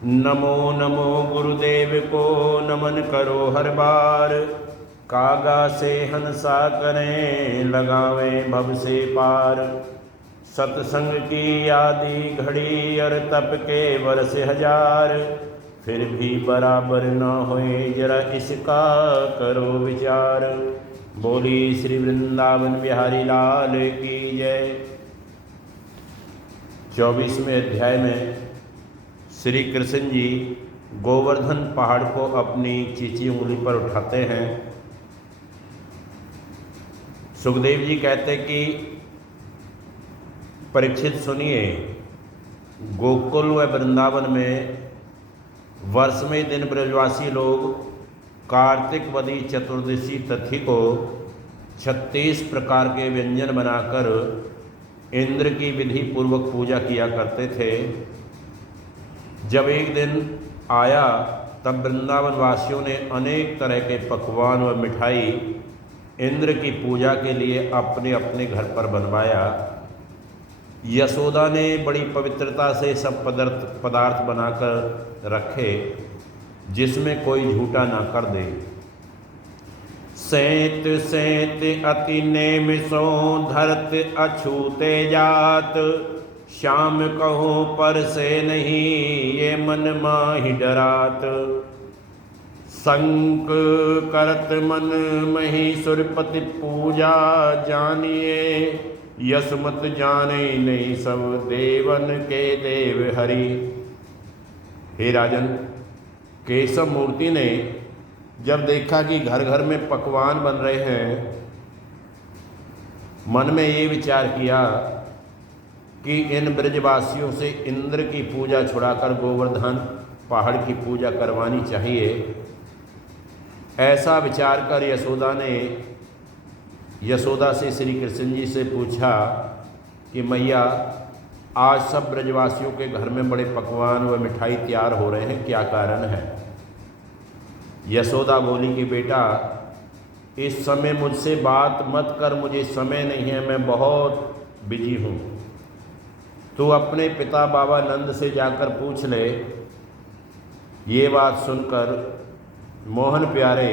नमो नमो गुरुदेव को नमन करो हर बार। कागा से हंसा करें लगावें भव से पार। सत्संग की यादी घड़ी और तप के वर्ष हजार। फिर भी बराबर ना होए जरा इसका करो विचार। बोली श्री वृंदावन बिहारी लाल की जय। 24वें अध्याय में श्री कृष्ण जी गोवर्धन पहाड़ को अपनी चीची उंगली पर उठाते हैं। सुखदेव जी कहते कि परीक्षित सुनिए, गोकुल व वृंदावन में वर्षमय दिन ब्रजवासी लोग कार्तिक वदी चतुर्दशी तिथि को 36 प्रकार के व्यंजन बनाकर इंद्र की विधि पूर्वक पूजा किया करते थे। जब एक दिन आया तब वृंदावन वासियों ने अनेक तरह के पकवान व मिठाई इंद्र की पूजा के लिए अपने अपने घर पर बनवाया। यशोदा ने बड़ी पवित्रता से सब पदार्थ बनाकर रखे, जिसमें कोई झूठा ना कर दे। सेत सेत अति नेम सो धरत अछूते जात। श्याम कहो पर से नहीं ये मन माहि डरात। संक करत मन मही सुरपति पूजा जानिए। यसमत जाने नहीं सब देवन के देव हरि। हे राजन, केशव मूर्ति ने जब देखा कि घर घर में पकवान बन रहे हैं, मन में ये विचार किया कि इन ब्रजवासियों से इंद्र की पूजा छुड़ाकर गोवर्धन पहाड़ की पूजा करवानी चाहिए। ऐसा विचार कर यशोदा से श्री कृष्ण जी से पूछा कि मैया, आज सब ब्रजवासियों के घर में बड़े पकवान व मिठाई तैयार हो रहे हैं, क्या कारण है? यशोदा बोली कि बेटा, इस समय मुझसे बात मत कर, मुझे समय नहीं है, मैं बहुत बिजी हूँ। तू अपने पिता बाबा नंद से जाकर पूछ ले। ये बात सुनकर मोहन प्यारे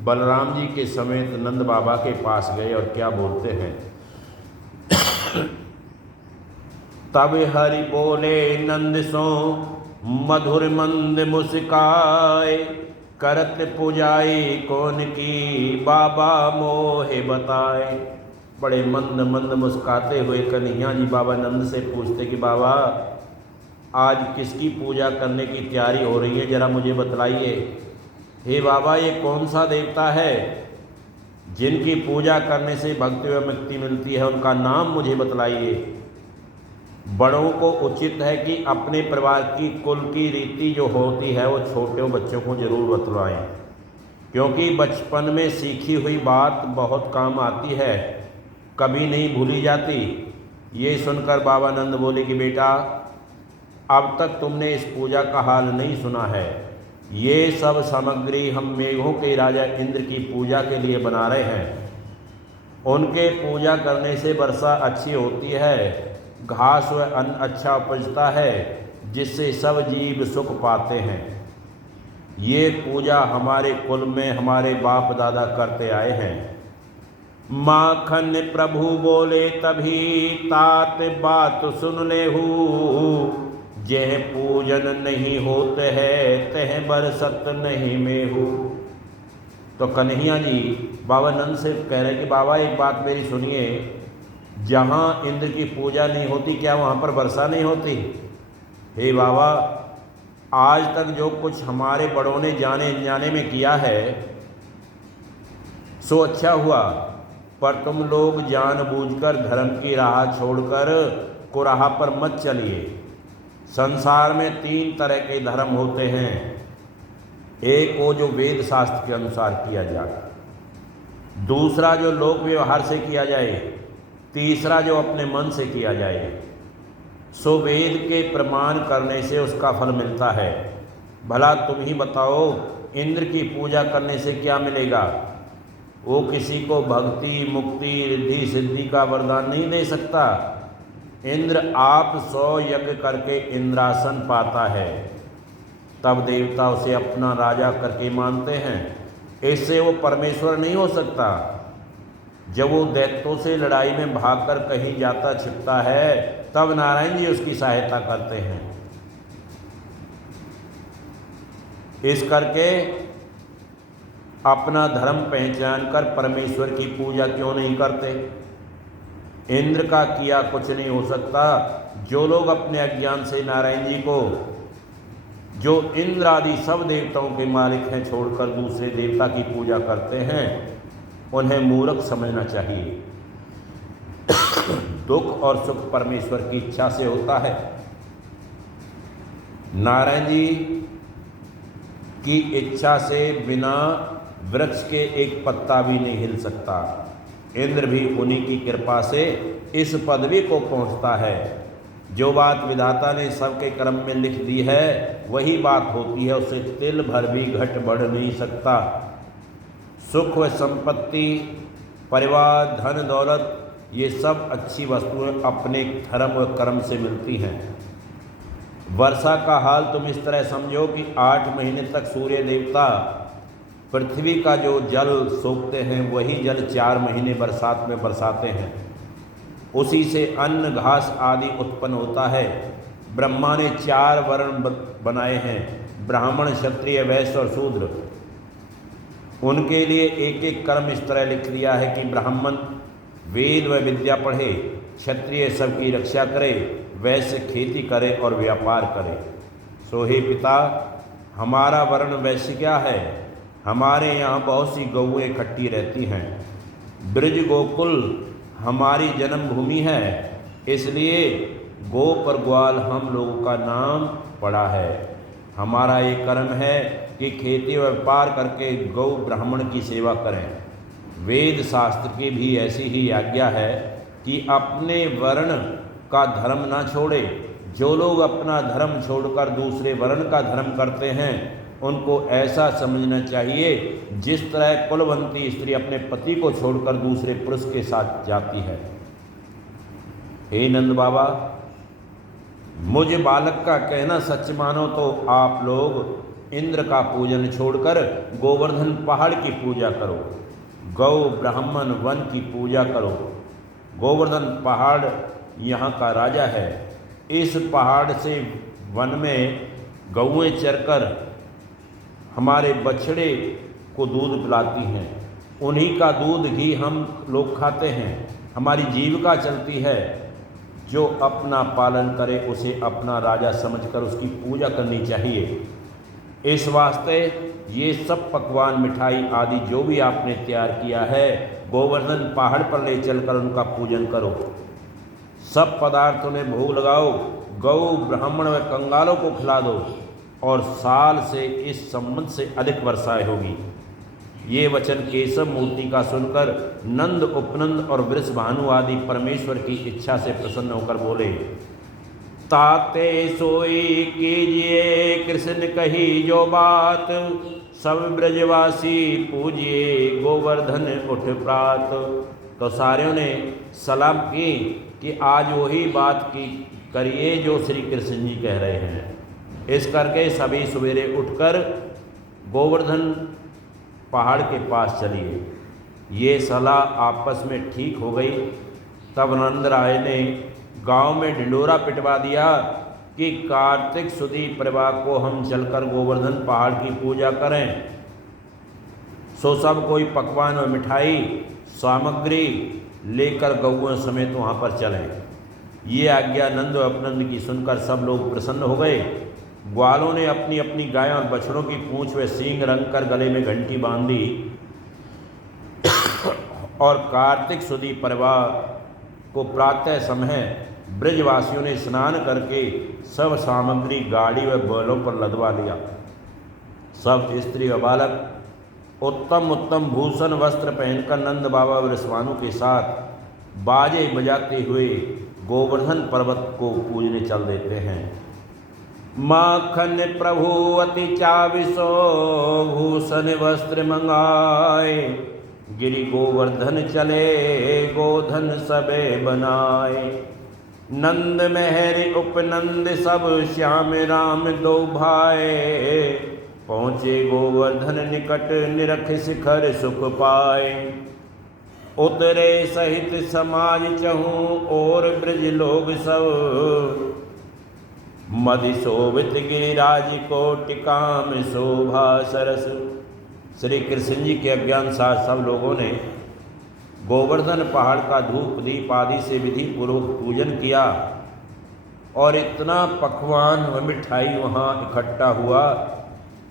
बलराम जी के समेत नंद बाबा के पास गए और क्या बोलते हैं। तब हरि बोले नंद सो मधुर मंद मुस्काए। करत पुजाई कौन की बाबा मोहे बताए। बड़े मंद मंद मुस्काते हुए कन्हैया जी बाबा नंद से पूछते कि बाबा, आज किसकी पूजा करने की तैयारी हो रही है, जरा मुझे बतलाइए। हे बाबा, ये कौन सा देवता है जिनकी पूजा करने से भक्ति व मुक्ति मिलती है, उनका नाम मुझे बतलाइए। बड़ों को उचित है कि अपने परिवार की कुल की रीति जो होती है वो छोटे बच्चों को जरूर बतलाएं, क्योंकि बचपन में सीखी हुई बात बहुत काम आती है, कभी नहीं भूली जाती। ये सुनकर बाबा नंद बोले कि बेटा, अब तक तुमने इस पूजा का हाल नहीं सुना है। ये सब सामग्री हम मेघों के राजा इंद्र की पूजा के लिए बना रहे हैं। उनके पूजा करने से वर्षा अच्छी होती है, घास व अन्न अच्छा उपजता है, जिससे सब जीव सुख पाते हैं। ये पूजा हमारे कुल में हमारे बाप दादा करते आए हैं। माखन प्रभु बोले तभी तात बात सुन लेहू। जेह पूजन नहीं होते है तह बरसत नहीं मेहू। तो कन्हैया जी बाबा नंद से कह रहे कि बाबा, एक बात मेरी सुनिए, जहाँ इंद्र की पूजा नहीं होती क्या वहाँ पर वर्षा नहीं होती? हे बाबा, आज तक जो कुछ हमारे बड़ों ने जाने अनजाने में किया है सो अच्छा हुआ, पर तुम लोग जानबूझकर धर्म की राह छोड़कर कुराह पर मत चलिए। संसार में 3 तरह के धर्म होते हैं। एक वो जो वेद शास्त्र के अनुसार किया जाए, दूसरा जो लोक व्यवहार से किया जाए, तीसरा जो अपने मन से किया जाए। सो वेद के प्रमाण करने से उसका फल मिलता है। भला तुम ही बताओ, इंद्र की पूजा करने से क्या मिलेगा? वो किसी को भक्ति, मुक्ति, रिद्धि सिद्धि का वरदान नहीं दे सकता। इंद्र आप 100 यज्ञ करके इंद्रासन पाता है, तब देवता उसे अपना राजा करके मानते हैं। इससे वो परमेश्वर नहीं हो सकता। जब वो दैत्यों से लड़ाई में भागकर कहीं जाता छिपता है, तब नारायण जी उसकी सहायता करते हैं। इस करके अपना धर्म पहचान कर परमेश्वर की पूजा क्यों नहीं करते? इंद्र का किया कुछ नहीं हो सकता। जो लोग अपने अज्ञान से नारायण जी को, जो इंद्र आदि सब देवताओं के मालिक हैं, छोड़कर दूसरे देवता की पूजा करते हैं, उन्हें मूर्ख समझना चाहिए। दुख और सुख परमेश्वर की इच्छा से होता है। नारायण जी की इच्छा से बिना वृक्ष के एक पत्ता भी नहीं हिल सकता। इंद्र भी उन्हीं की कृपा से इस पदवी को पहुंचता है। जो बात विधाता ने सबके कर्म में लिख दी है वही बात होती है, उससे तिल भर भी घट बढ़ नहीं सकता। सुख व संपत्ति, परिवार, धन दौलत, ये सब अच्छी वस्तुएं अपने धर्म व कर्म से मिलती हैं। वर्षा का हाल तुम इस तरह समझो कि 8 महीने तक सूर्य देवता पृथ्वी का जो जल सोखते हैं वही जल 4 महीने बरसात में बरसाते हैं। उसी से अन्न, घास आदि उत्पन्न होता है। ब्रह्मा ने 4 वर्ण बनाए हैं, ब्राह्मण, क्षत्रिय, वैश्य और शूद्र। उनके लिए एक एक कर्म इस तरह लिख दिया है कि ब्राह्मण वेद व विद्या पढ़े, क्षत्रिय सबकी रक्षा करे, वैश्य खेती करे और व्यापार करे। सो हे पिता, हमारा वर्ण वैश्य क्या है? हमारे यहाँ बहुत सी गौएँ इकट्ठी रहती हैं। ब्रज गोकुल हमारी जन्मभूमि है, इसलिए गो पर ग्वाल हम लोगों का नाम पड़ा है। हमारा ये कर्म है कि खेती व व्यापार करके गौ ब्राह्मण की सेवा करें। वेद शास्त्र की भी ऐसी ही आज्ञा है कि अपने वर्ण का धर्म ना छोड़े। जो लोग अपना धर्म छोड़कर दूसरे वर्ण का धर्म करते हैं, उनको ऐसा समझना चाहिए जिस तरह कुलवंती स्त्री अपने पति को छोड़कर दूसरे पुरुष के साथ जाती है। हे नंद बाबा, मुझ बालक का कहना सच मानो तो आप लोग इंद्र का पूजन छोड़कर गोवर्धन पहाड़ की पूजा करो। गौ, ब्राह्मण, वन की पूजा करो। गोवर्धन पहाड़ यहाँ का राजा है। इस पहाड़ से वन में गौएं चरकर हमारे बछड़े को दूध पिलाती हैं। उन्हीं का दूध घी हम लोग खाते हैं। हमारी जीविका चलती है। जो अपना पालन करे उसे अपना राजा समझकर उसकी पूजा करनी चाहिए। इस वास्ते ये सब पकवान, मिठाई आदि जो भी आपने तैयार किया है, गोवर्धन पहाड़ पर ले चलकर उनका पूजन करो। सब पदार्थों में भोग लगाओ, गौ, ब्राह्मण व कंगालों को खिला दो और साल से इस संवत से अधिक वर्षाएं होगी। ये वचन केशव मूर्ति का सुनकर नंद, उपनंद और वृषभानु आदि परमेश्वर की इच्छा से प्रसन्न होकर बोले, ताते सोई कीजिए कृष्ण कही जो बात, सब ब्रजवासी पूजिए गोवर्धन उठ प्रात। तो सारों ने सलाम की कि आज वही बात की करिए जो श्री कृष्ण जी कह रहे हैं। इस करके सभी सवेरे उठकर गोवर्धन पहाड़ के पास चलिए। ये सलाह आपस में ठीक हो गई। तब नंद राय ने गांव में ढिंडोरा पिटवा दिया कि कार्तिक सुदी प्रभा को हम चलकर गोवर्धन पहाड़ की पूजा करें। सो सब कोई पकवान और मिठाई सामग्री लेकर गौओं समेत वहाँ पर चलें। ये आज्ञा नंद और उपनंद की सुनकर सब लोग प्रसन्न हो गए। ग्वालों ने अपनी अपनी गायों और बछड़ों की पूंछ व सींग रंग कर गले में घंटी बांधी और कार्तिक सुदी परवा को प्रातः समय ब्रजवासियों ने स्नान करके सब सामग्री गाड़ी व बैलों पर लदवा लिया। सब स्त्री व बालक उत्तम उत्तम भूषण वस्त्र पहनकर नंद बाबा वृषभानु के साथ बाजे बजाते हुए गोवर्धन पर्वत को पूजने चल देते हैं। माखन प्रभु अति चाविसो भूषण वस्त्र मंगाए, गिरि गोवर्धन चले गोधन सबे बनाए। नंद महर उपनंद सब श्याम राम दो भाए, पहुँचे गोवर्धन निकट निरख शिखर सुख पाए। उतरे सहित समाज चहूँ और ब्रज लोग सब, मधि शोभित गिरिराज कोटि काम शोभा सरस। श्री कृष्ण जी के अज्ञान साथ सब लोगों ने गोवर्धन पहाड़ का धूप दीप आदि से विधि पूर्वक पूजन किया और इतना पकवान व मिठाई वहाँ इकट्ठा हुआ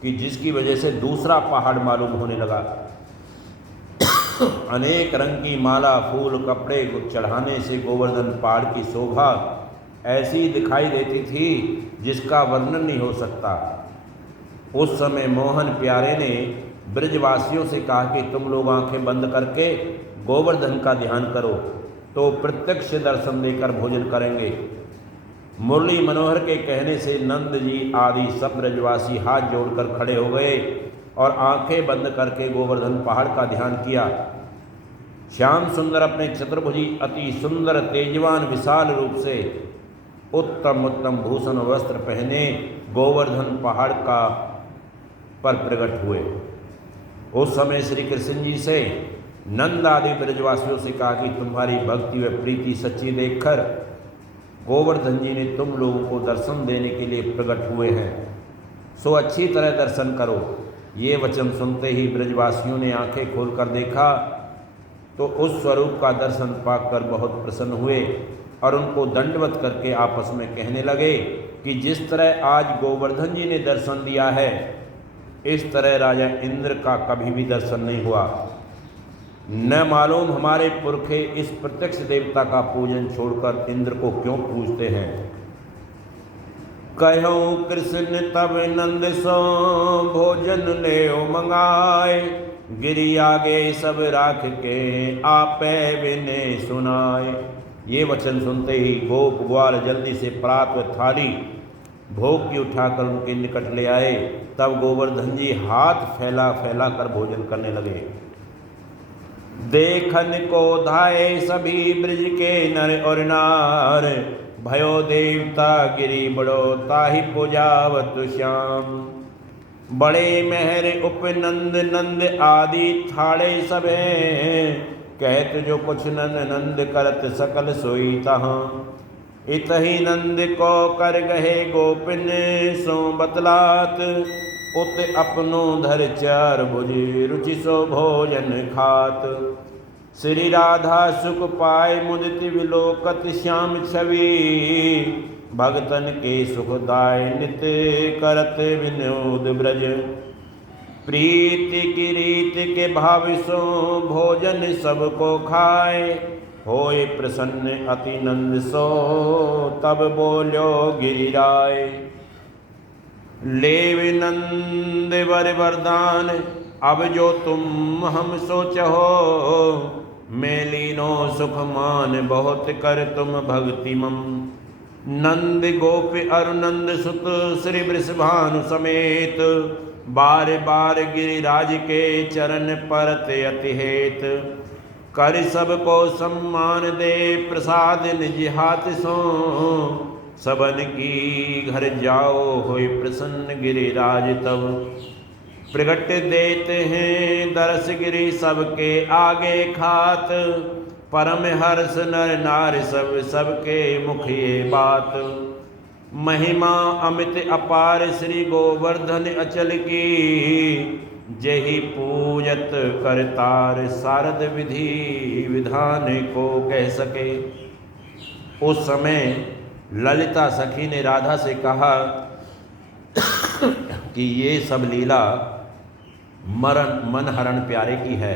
कि जिसकी वजह से दूसरा पहाड़ मालूम होने लगा। अनेक रंग की माला फूल कपड़े चढ़ाने से गोवर्धन पहाड़ की शोभा ऐसी दिखाई देती थी जिसका वर्णन नहीं हो सकता। उस समय मोहन प्यारे ने ब्रजवासियों से कहा कि तुम लोग आंखें बंद करके गोवर्धन का ध्यान करो तो प्रत्यक्ष दर्शन देकर भोजन करेंगे। मुरली मनोहर के कहने से नंद जी आदि सब ब्रजवासी हाथ जोड़कर खड़े हो गए और आंखें बंद करके गोवर्धन पहाड़ का ध्यान किया। श्याम सुंदर अपने चतुर्भुजी अति सुंदर तेजवान विशाल रूप से उत्तम उत्तम भूषण वस्त्र पहने गोवर्धन पहाड़ का पर प्रकट हुए। उस समय श्री कृष्ण जी से नंद आदि ब्रजवासियों से कहा कि तुम्हारी भक्ति व प्रीति सच्ची देखकर गोवर्धन जी ने तुम लोगों को दर्शन देने के लिए प्रकट हुए हैं, सो अच्छी तरह दर्शन करो। ये वचन सुनते ही ब्रजवासियों ने आंखें खोलकर देखा तो उस स्वरूप का दर्शन पाकर बहुत प्रसन्न हुए और उनको दंडवत करके आपस में कहने लगे कि जिस तरह आज गोवर्धन जी ने दर्शन दिया है इस तरह राजा इंद्र का कभी भी दर्शन नहीं हुआ। न मालूम हमारे पुरखे इस प्रत्यक्ष देवता का पूजन छोड़कर इंद्र को क्यों पूजते हैं। कहूँ कृष्ण तब नंद सो भोजन ले मंगाए, गिरि आगे सब राख के आपे बिने सुनाए। ये वचन सुनते ही गोप ग्वाल जल्दी से प्रात व थाली भोग की उठाकर उनके निकट ले आए। तब गोवर्धन जी हाथ फैला फैला कर भोजन करने लगे। देखन को धाये सभी ब्रज के नर और नार, भयो देवता गिरी बड़ो ताहि पुजावत श्याम। बड़े महर उपनंद नंद आदि थाड़े सबे, कहत जो कुछ नंद नंद करत सकल सोई तहाँ। इतहि नंद को कर गहे गोपिन सो बतलात, उत अपनो धर चार भुज रुचि सो भोजन खात। श्री राधा सुख पाए मुदित विलोकत श्याम छवि, भगतन के सुखदाय नित्य करत विनोद ब्रज। प्रीति की रीत के भाव सो भोजन सबको खाए, होए प्रसन्न अति नंद सो तब बोलो गिरिराय। लेव नंद वर वरदान अब जो तुम हम सोचहो, मेलीनो सुख मान बहुत कर तुम भक्ति मम। नंद गोप अरुनंद सुत श्री वृषभानु समेत, बार बार गिरिराज के चरण परते अति हेत। कर सबको सम्मान दे प्रसाद निज हाथ सो, सबन की घर जाओ होय प्रसन्न गिरिराज तब। प्रगट देते हैं दरस गिरि सबके आगे खात, परम हर्ष नर नार सब सबके मुख ये बात। महिमा अमित अपार श्री गोवर्धन अचल की, जही पूजत करतार शारद विधि विधान को कह सके। उस समय ललिता सखी ने राधा से कहा कि ये सब लीला मन हरण प्यारे की है,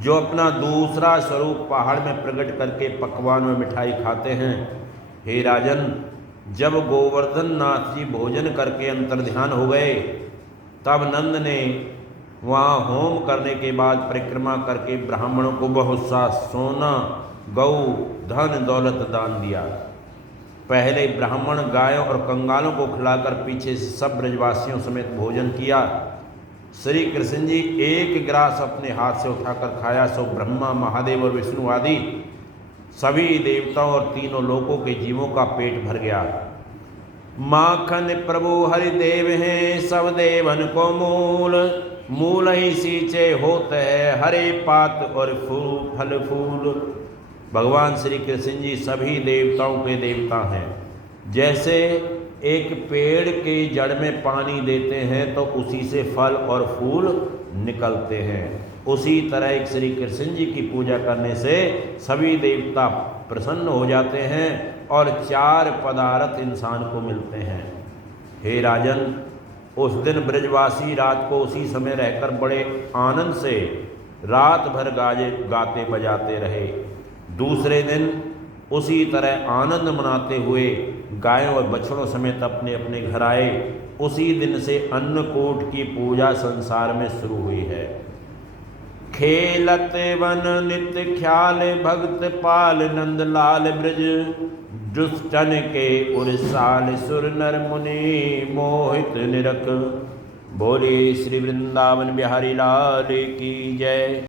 जो अपना दूसरा स्वरूप पहाड़ में प्रकट करके पकवान में मिठाई खाते हैं। हे राजन, जब गोवर्धन नाथ जी भोजन करके अंतर्ध्यान हो गए तब नंद ने वहाँ होम करने के बाद परिक्रमा करके ब्राह्मणों को बहुत सा सोना गौ धन दौलत दान दिया। पहले ब्राह्मण गायों और कंगालों को खिलाकर पीछे से सब ब्रजवासियों समेत भोजन किया। श्री कृष्ण जी एक ग्रास अपने हाथ से उठाकर खाया, सो ब्रह्मा महादेव और विष्णु आदि सभी देवताओं और तीनों लोकों के जीवों का पेट भर गया। माखन प्रभु हरिदेव हैं, सब देवन को मूल, मूल ही सींचे होते है हरे पात और फूल फल फूल। भगवान श्री कृष्ण जी सभी देवताओं के देवता हैं। जैसे एक पेड़ के जड़ में पानी देते हैं तो उसी से फल और फूल निकलते हैं, उसी तरह एक श्री कृष्ण जी की पूजा करने से सभी देवता प्रसन्न हो जाते हैं और 4 पदार्थ इंसान को मिलते हैं। हे राजन, उस दिन ब्रजवासी रात को उसी समय रहकर बड़े आनंद से रात भर गाते बजाते रहे। दूसरे दिन उसी तरह आनंद मनाते हुए गायों और बछड़ों समेत अपने अपने घर आए। उसी दिन से अन्नकूट की पूजा संसार में शुरू हुई है। खेलत वन नित्य ख्याल भक्त पाल नंद लाल ब्रज, दुष्टन के उरसाल सुर नर मुनि मोहित निरख। बोले श्री वृंदावन बिहारी लाल की जय।